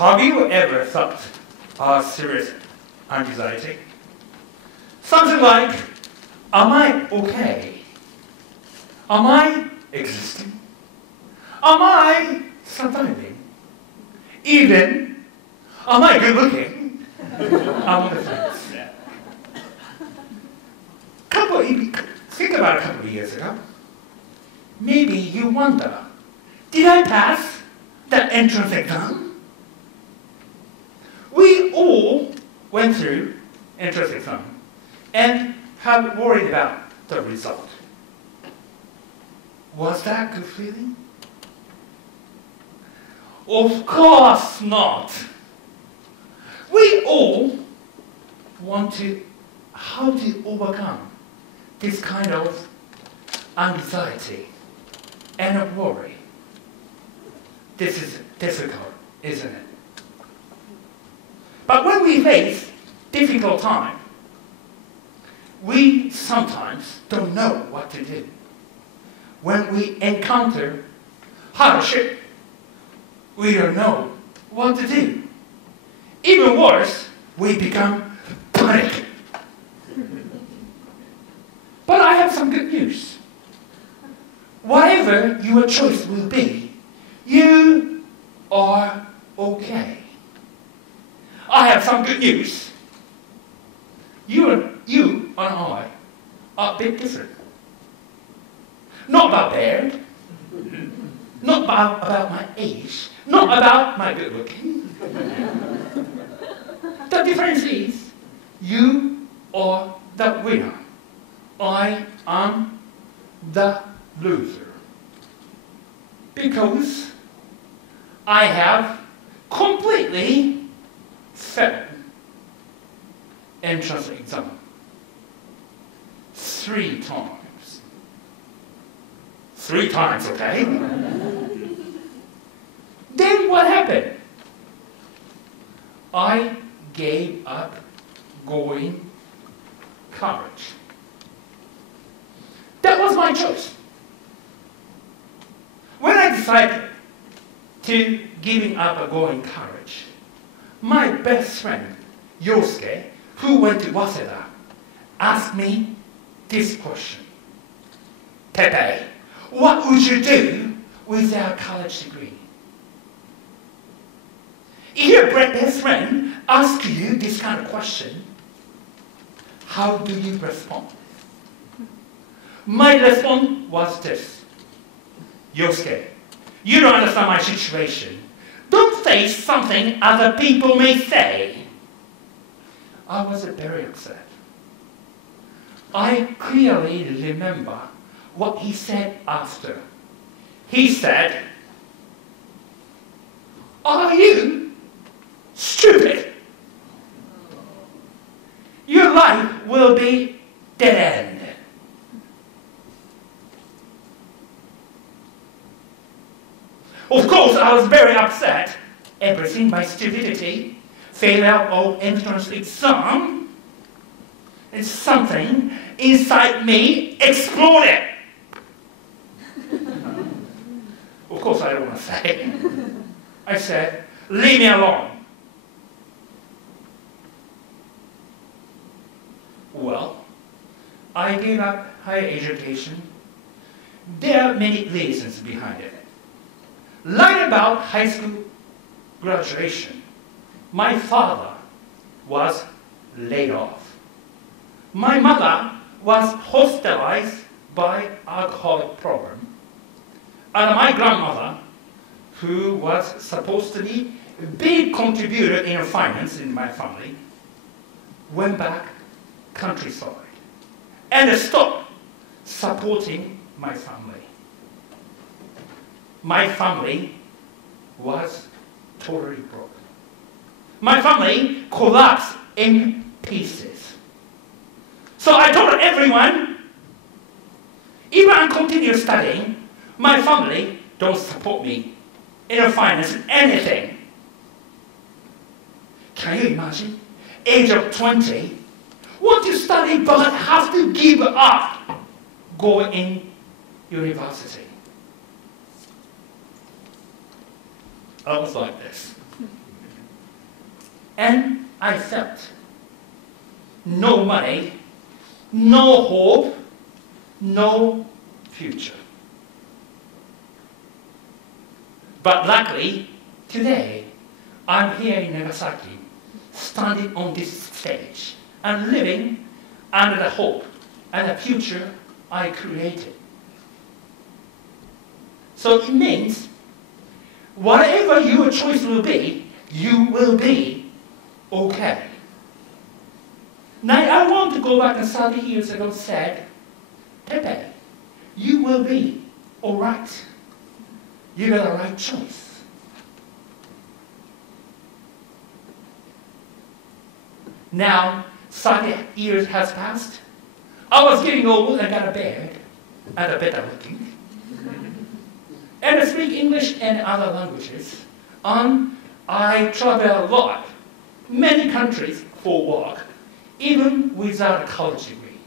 Have you ever thought of serious anxiety? Something like, am I okay? Am I existing? Am I surviving? Even, am I good looking? Among the things. Think about a couple of years ago. Maybe you wonder, did I pass that entrance exam? We all went through entrance exam and have worried about the result. Was that a good feeling? Of course not. We all want to how to overcome this kind of anxiety and worry. This is difficult, isn't it? But when we face difficult time, we sometimes don't know what to do. When we encounter hardship, we don't know what to do. Even worse, we become panic. But I have some good news. Whatever your choice will be, you are okay. I have some good news. You and I are a bit different. Not about Baird, not about my age, not about my good looking. The difference is, you are the winner. I am the loser. Because I have completely failed entrance exam 3 times. 3 times, okay? Then what happened? I gave up going college. That was my choice. When I decided to giving up going college, my best friend, Yosuke, who went to Waseda, asked me this question. Teppei, what would you do with a college degree? If your best friend asks you this kind of question, how do you respond? My response was this. Yosuke, you don't understand my situation. Don't say something other people may say. I was very upset. I clearly remember what he said after. He said, are you stupid? Your life will be dead end. Of course, I was very upset. Everything by stupidity, failure of entrance exam, and something inside me exploded. Of course, I don't want to say. I said, leave me alone. Well, I gave up higher education. There are many reasons behind it. Right about high school graduation, my father was laid off. My mother was hospitalized by alcoholic problem. And my grandmother, who was supposed to be a big contributor in finance in my family, went back countryside and stopped supporting my family. My family was totally broke. My family collapsed in pieces. So I told everyone, even I continue studying, my family don't support me in finance, anything. Can you imagine? Age of 20, want to study but have to give up going in university. I was like this. And I felt no money, no hope, no future. But luckily, today, I'm here in Nagasaki, standing on this stage and living under the hope and the future I created. So it means, whatever your choice will be, you will be okay. Now, I want to go back and 30 years ago said, Teppei, you will be all right. You got the right choice. Now, 30 years has passed. I was getting old and got a beard and a better looking. And I speak English and other languages. And I travel a lot, many countries for work, even without a college degree.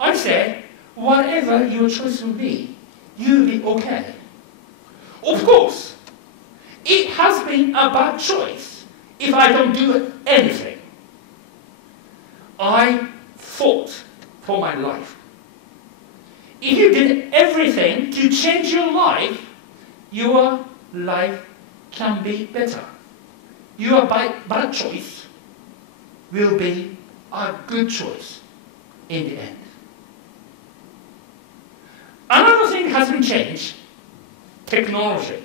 I said, whatever your choice will be, you'll be okay. Of course, it has been a bad choice if I don't do anything. I fought for my life. If you did everything to change your life can be better. Your bad choice will be a good choice in the end. Another thing has been changed, technology.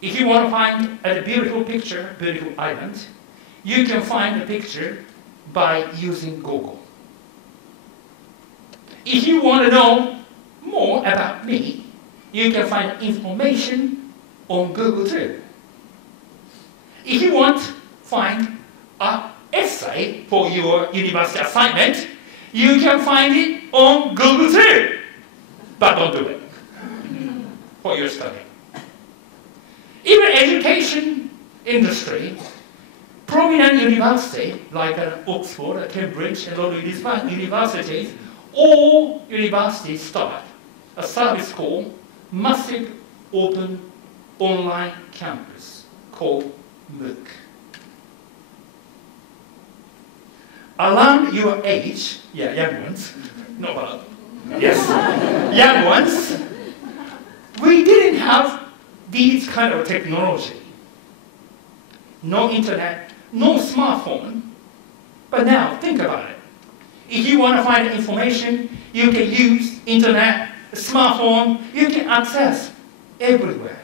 If you want to find a beautiful picture, beautiful island, you can find the picture by using Google. If you want to know more about me, you can find information on Google too. If you want to find an essay for your university assignment, you can find it on Google too. But don't do it for your study. Even education industry, prominent university like Oxford, Cambridge, and all these universities, all universities start a service called Massive Open Online Campus called MOOC. Around your age, young ones, not bad. Yes, young ones, we didn't have these kind of technology. No internet, no smartphone. But now, think about it. If you want to find information, you can use internet, smartphone, you can access everywhere,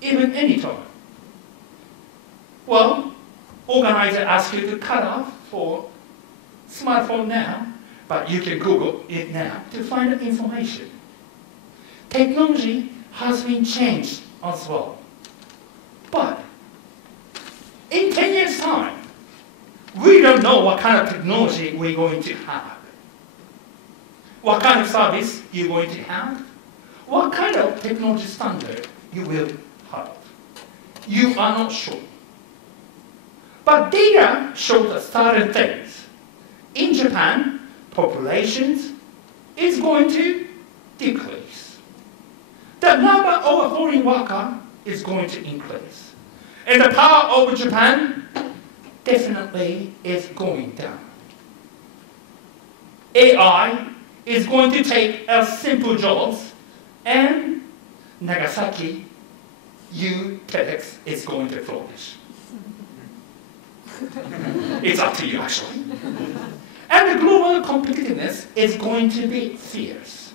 even anytime. Well, organizer asks you to cut off for smartphone now, but you can Google it now to find the information. Technology has been changed as well. But in 10 years' time, we don't know what kind of technology we're going to have. What kind of service you're going to have. What kind of technology standard you will have. You are not sure. But data shows us certain things. In Japan, populations is going to decrease. The number of foreign workers is going to increase. And the power of Japan definitely is going down. AI is going to take simple jobs, and NagasakiU TEDx is going to flourish. It's up to you, actually. And the global competitiveness is going to be fierce.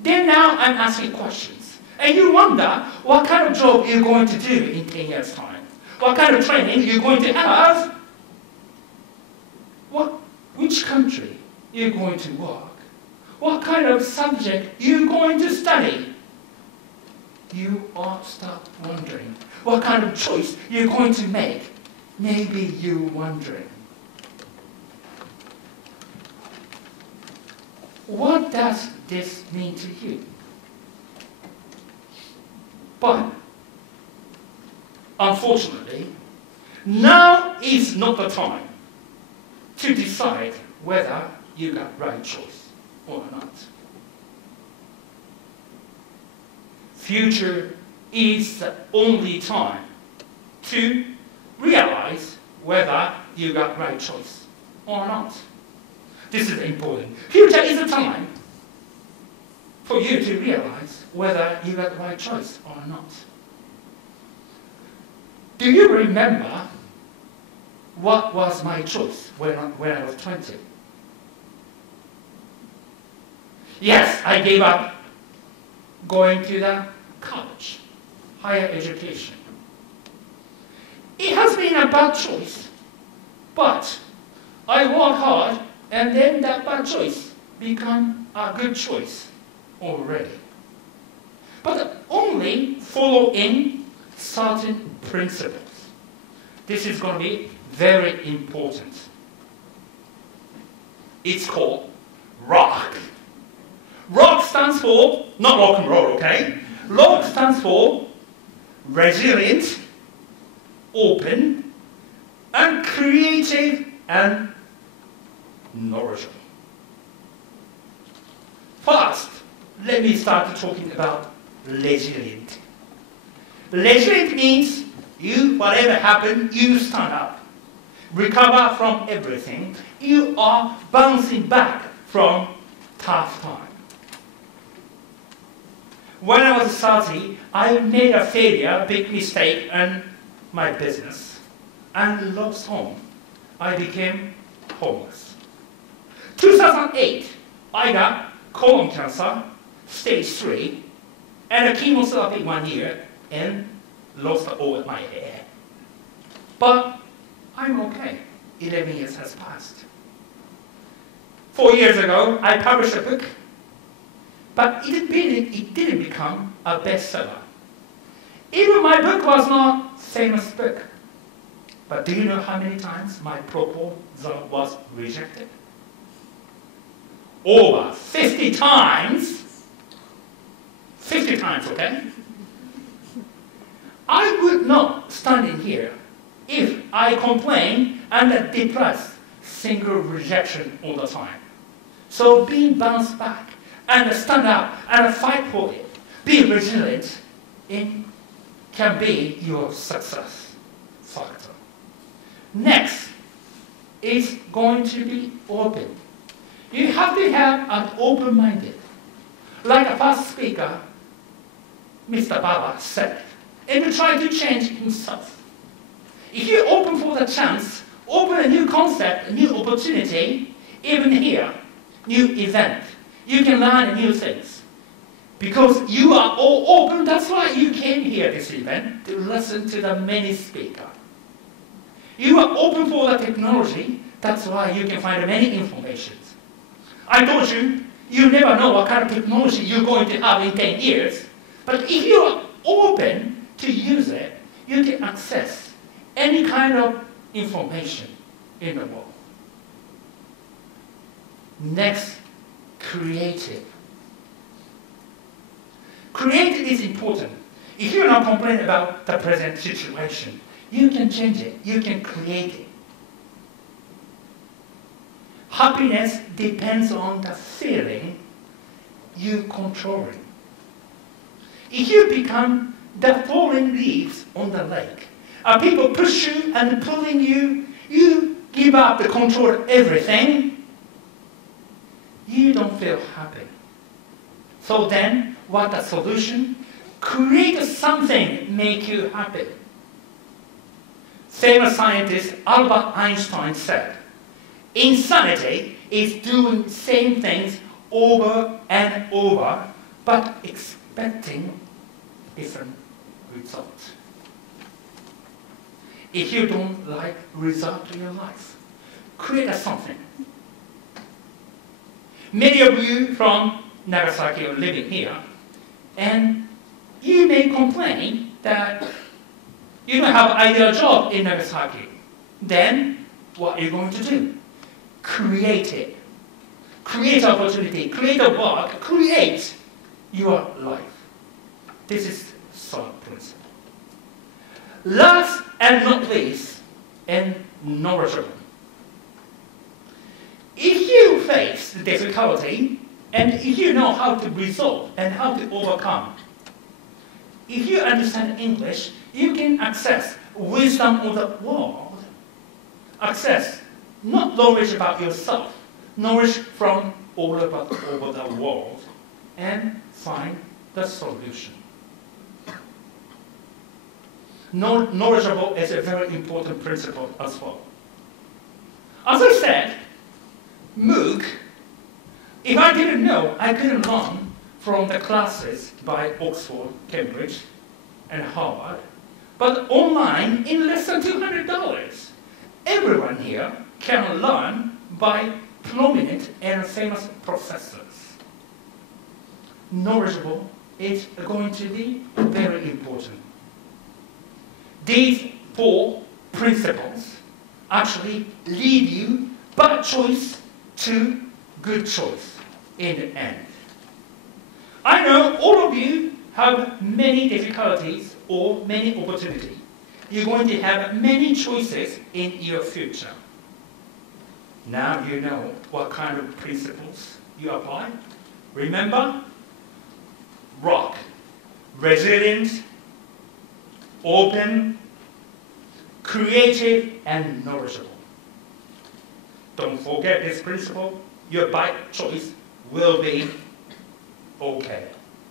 Then now I'm asking questions. And you wonder what kind of job you're going to do in 10 years' time. What kind of training you're going to have. Which country you're going to work. What kind of subject you're going to study. You all start wondering what kind of choice you're going to make. Maybe you're wondering, what does this mean to you? But, unfortunately, now is not the time to decide whether you got right choice or not. Future is the only time to realize whether you got right choice or not. This is important. Future is the time for you to realize whether you got the right choice or not. Do you remember what was my choice when I was 20? Yes, I gave up going to the college, higher education. It has been a bad choice, but I worked hard and then that bad choice became a good choice already. But only follow in certain principles. This is going to be very important. It's called ROCK. ROCK stands for, not rock and roll, okay? ROCK stands for resilient, open, and creative and knowledgeable. First, let me start talking about resilient. Resilient means whatever happened, you stand up, recover from everything. You are bouncing back from tough time. When I was 30, I made a failure, big mistake in my business, and lost home. I became homeless. 2008, I got colon cancer, stage 3, and a chemotherapy 1 year, and lost all of my hair. But I'm okay. 11 years has passed. 4 years ago, I published a book, but it didn't become a bestseller. Even my book was not a famous book. But do you know how many times my proposal was rejected? Over 50 times. 50 times, okay? I would not stand in here if I complain and depressed single rejection all the time. So being bounced back and stand up and fight for it, be resilient, can be your success factor. Next is going to be open. You have to have an open-minded. Like a past speaker, Mr. Baba said, and try to change himself. If you open for the chance, open a new concept, a new opportunity, even here, new event, you can learn new things. Because you are all open, that's why you came here this event, to listen to the many speakers. You are open for the technology, that's why you can find many information. I told you, you never know what kind of technology you're going to have in 10 years, but if you are open to use it, you can access any kind of information in the world. Next, creative. Creative is important. If you're not complaining about the present situation, you can change it, you can create it. Happiness depends on the feeling you controlling. If you become the falling leaves on the lake, people push you and pulling you, you give up the control of everything, you don't feel happy. So then, what the solution? Create something make you happy. Famous scientist Albert Einstein said, insanity is doing the same things over and over, but expecting different results. If you don't like result in your life, create something. Many of you from Nagasaki are living here, and you may complain that you don't have an ideal job in Nagasaki. Then, what are you going to do? Create it. Create opportunity, create a work, create your life. This is third principle. Last and not least, and knowledgeable. If you face difficulty, and if you know how to resolve and how to overcome, if you understand English, you can access wisdom of the world. Access not knowledge about yourself, knowledge from all over the world, and find the solution. Knowledgeable is a very important principle as well. As I said, MOOC, if I didn't know, I couldn't learn from the classes by Oxford, Cambridge, and Harvard. But online, in less than $200, everyone here can learn by prominent and famous professors. Knowledgeable is going to be very important. These 4 principles actually lead you bad choice to good choice in the end. I know all of you have many difficulties or many opportunities. You're going to have many choices in your future. Now you know what kind of principles you apply. Remember, ROCK, resilient, open, creative, and knowledgeable. Don't forget this principle. Your bad choice will be okay.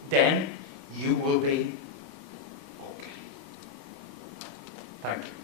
Then you will be okay. Thank you.